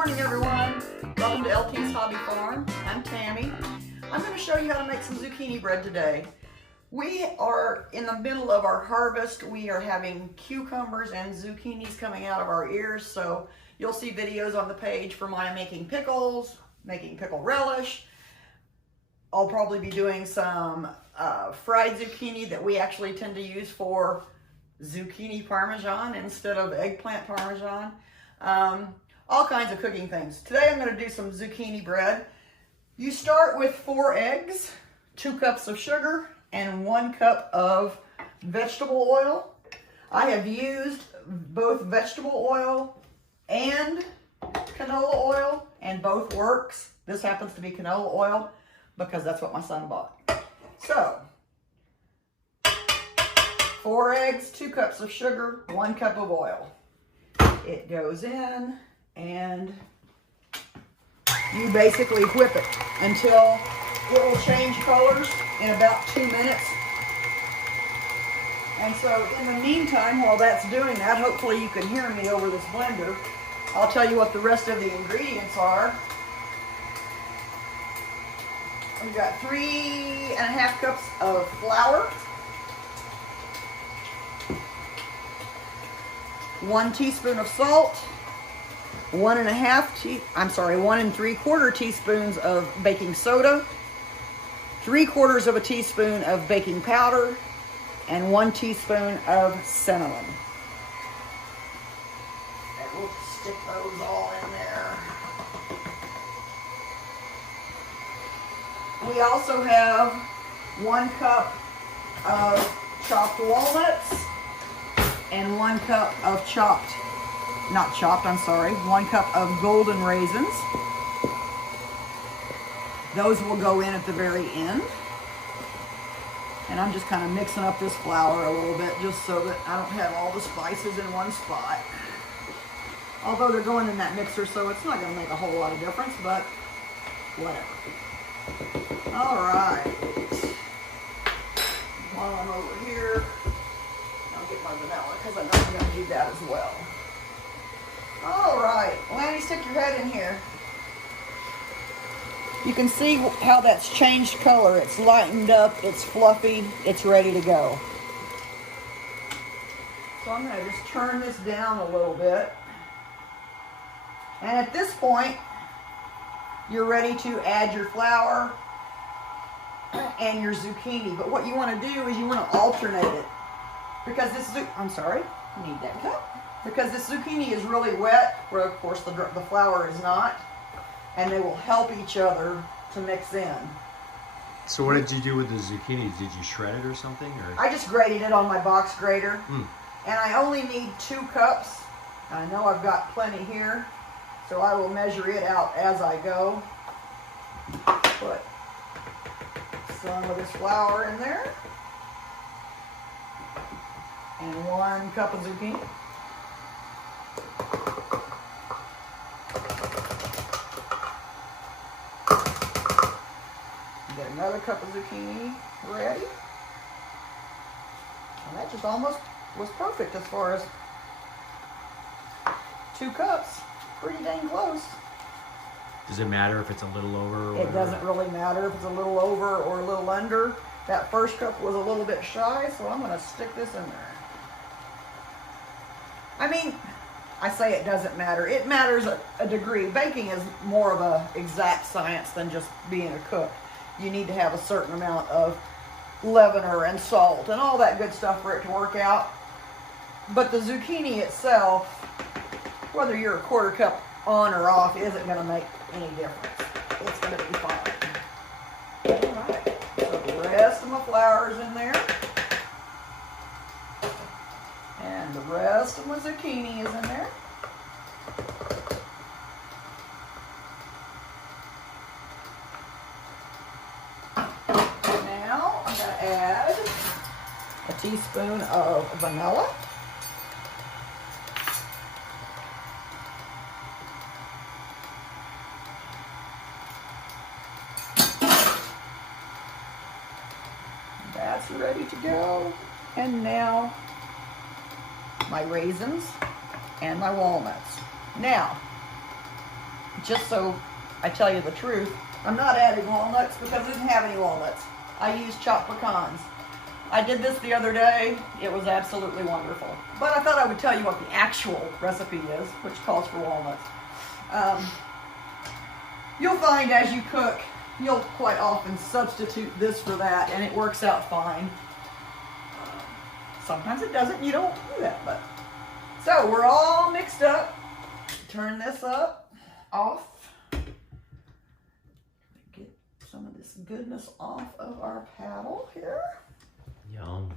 morning, everyone. Welcome to LT's Hobby Farm. I'm Tammy. I'm going to show you how to make some zucchini bread today. We are in the middle of our harvest. We are having cucumbers and zucchinis coming out of our ears, so you'll see videos on the page for my making pickles, making pickle relish. I'll probably be doing some fried zucchini that we actually tend to use for zucchini parmesan instead of eggplant parmesan. All kinds of cooking things. Today I'm going to do some zucchini bread. You start with 4 eggs, 2 cups of sugar, and 1 cup of vegetable oil. I have used both vegetable oil and canola oil, and both works. This happens to be canola oil because that's what my son bought. So, 4 eggs, 2 cups of sugar, 1 cup of oil. It goes in, and you basically whip it until it will change colors in about 2 minutes. And so in the meantime, while that's doing that, hopefully you can hear me over this blender. I'll tell you what the rest of the ingredients are. We've got 3½ cups of flour, 1 teaspoon of salt, 1 3/4 teaspoons of baking soda, 3/4 of a teaspoon of baking powder, and 1 teaspoon of cinnamon. And we'll stick those all in there. We also have 1 cup of chopped walnuts and 1 cup of 1 cup of golden raisins. Those will go in at the very end. And I'm just kind of mixing up this flour a little bit just so that I don't have all the spices in one spot. Although they're going in that mixer, so it's not going to make a whole lot of difference, but whatever. All right. While I'm over here, I'll get my vanilla because I know I'm going to need that as well. All right, Lanny, stick your head in here. You can see how that's changed color. It's lightened up, it's fluffy, it's ready to go. So I'm going to just turn this down a little bit. And at this point, you're ready to add your flour and your zucchini. But what you want to do is you want to alternate it. Because this need that cup. Because this zucchini is really wet, where of course the flour is not. And they will help each other to mix in. So what did you do with the zucchini? Did you shred it or something? Or? I just grated it on my box grater. And I only need 2 cups. I know I've got plenty here, so I will measure it out as I go. Put some of this flour in there. And 1 cup of zucchini. Get another cup of zucchini ready. And that just almost was perfect as far as 2 cups. Pretty dang close. Does it matter if it's a little over or It doesn't really matter if it's a little over or a little under. That first cup was a little bit shy, so I'm going to stick this in there. I mean, I say it doesn't matter. It matters a degree. Baking is more of an exact science than just being a cook. You need to have a certain amount of leavener and salt and all that good stuff for it to work out. But the zucchini itself, whether you're a 1/4 cup on or off, isn't going to make any difference. It's going to be fine. All right. So the rest of my flour is in there. And the rest of my zucchini is in there. Now I'm going to add a teaspoon of vanilla. That's ready to go. And now my raisins and my walnuts. Now, just so I tell you the truth, I'm not adding walnuts because I didn't have any walnuts. I used chopped pecans. I did this the other day. It was absolutely wonderful. But I thought I would tell you what the actual recipe is, which calls for walnuts. You'll find as you cook, you'll quite often substitute this for that, and it works out fine. Sometimes it doesn't, you don't do that, but. So we're all mixed up. Turn this off. Get some of this goodness off of our paddle here. Yum.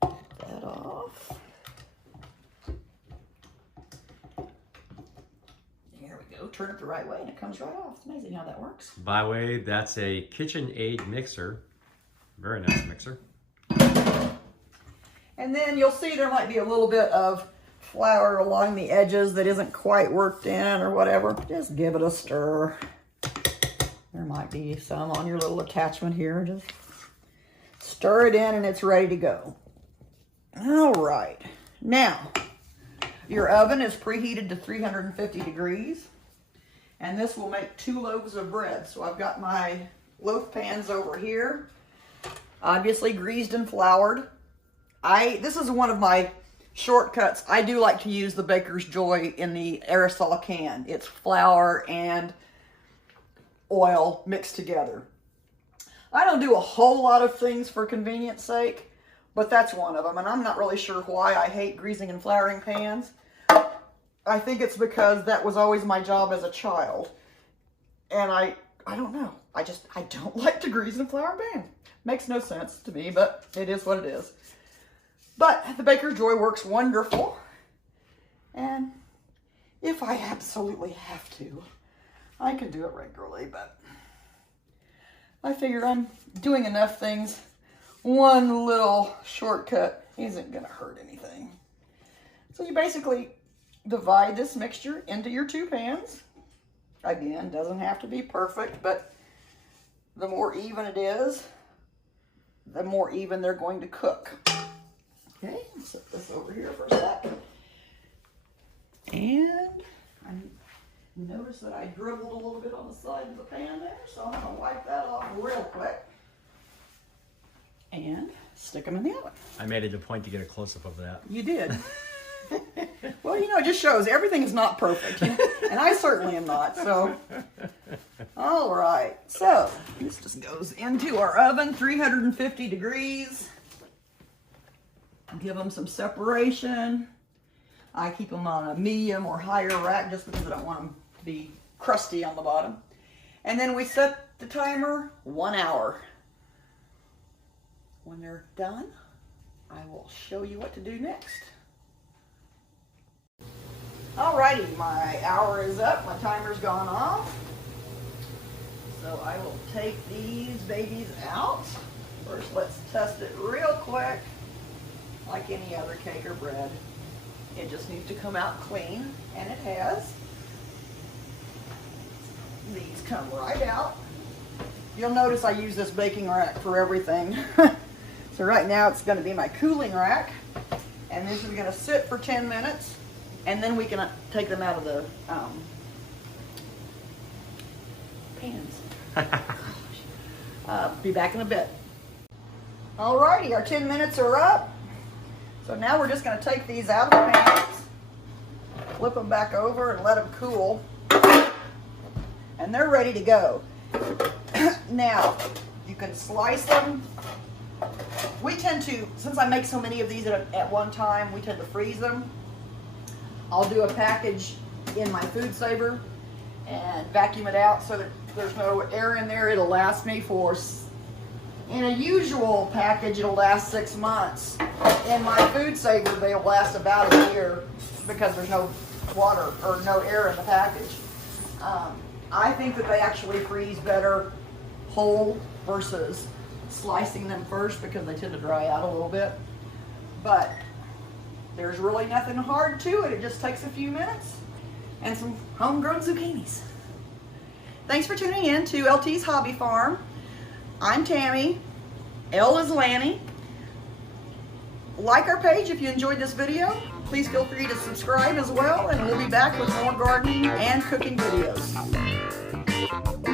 Get that off. There we go. Turn it the right way and it comes right off. It's amazing how that works. By the way, that's a KitchenAid mixer. Very nice mixer. And then you'll see there might be a little bit of flour along the edges that isn't quite worked in or whatever. Just give it a stir. There might be some on your little attachment here. Just stir it in and it's ready to go. All right. Now, your oven is preheated to 350 degrees. And this will make 2 loaves of bread. So I've got my loaf pans over here. Obviously greased and floured. This is one of my shortcuts. I do like to use the Baker's Joy in the aerosol can. It's flour and oil mixed together. I don't do a whole lot of things for convenience sake, but that's one of them. And I'm not really sure why I hate greasing and flouring pans. I think it's because that was always my job as a child. And I don't know. I don't like to grease and flour pans. Makes no sense to me, but it is what it is. But the Baker's Joy works wonderful. And if I absolutely have to, I can do it regularly, but I figure I'm doing enough things. One little shortcut isn't going to hurt anything. So you basically divide this mixture into your 2 pans. Again, doesn't have to be perfect, but the more even it is, the more even they're going to cook. Okay, set this over here for a second. And I notice that I dribbled a little bit on the side of the pan there, so I'm going to wipe that off real quick. And stick them in the oven. I made it a point to get a close-up of that. You did. Well, you know, it just shows everything is not perfect. And I certainly am not, so. All right, so this just goes into our oven, 350 degrees. Give them some separation. I keep them on a medium or higher rack just because I don't want them to be crusty on the bottom. And then we set the timer 1 hour. When they're done, I will show you what to do next. Alrighty, my hour is up, my timer's gone off. So I will take these babies out. First, let's test it real quick. Like any other cake or bread. It just needs to come out clean, and it has. These come right out. You'll notice I use this baking rack for everything. So right now it's going to be my cooling rack, and this is going to sit for 10 minutes, and then we can take them out of the pans. Be back in a bit. Alrighty, our 10 minutes are up. So now we're just going to take these out of the pans, flip them back over and let them cool, and they're ready to go. Now, you can slice them. We tend to, since I make so many of these at one time, we tend to freeze them. I'll do a package in my food saver and vacuum it out so that there's no air in there. It'll last me for, in a usual package, it'll last 6 months. In my food saver, they'll last about a year because there's no water or no air in the package. I think that they actually freeze better whole versus slicing them first because they tend to dry out a little bit. But there's really nothing hard to it. It just takes a few minutes and some homegrown zucchinis. Thanks for tuning in to LT's Hobby Farm. I'm Tammy. L is Lanny. like our page if you enjoyed this video. Please feel free to subscribe as well, and we'll be back with more gardening and cooking videos.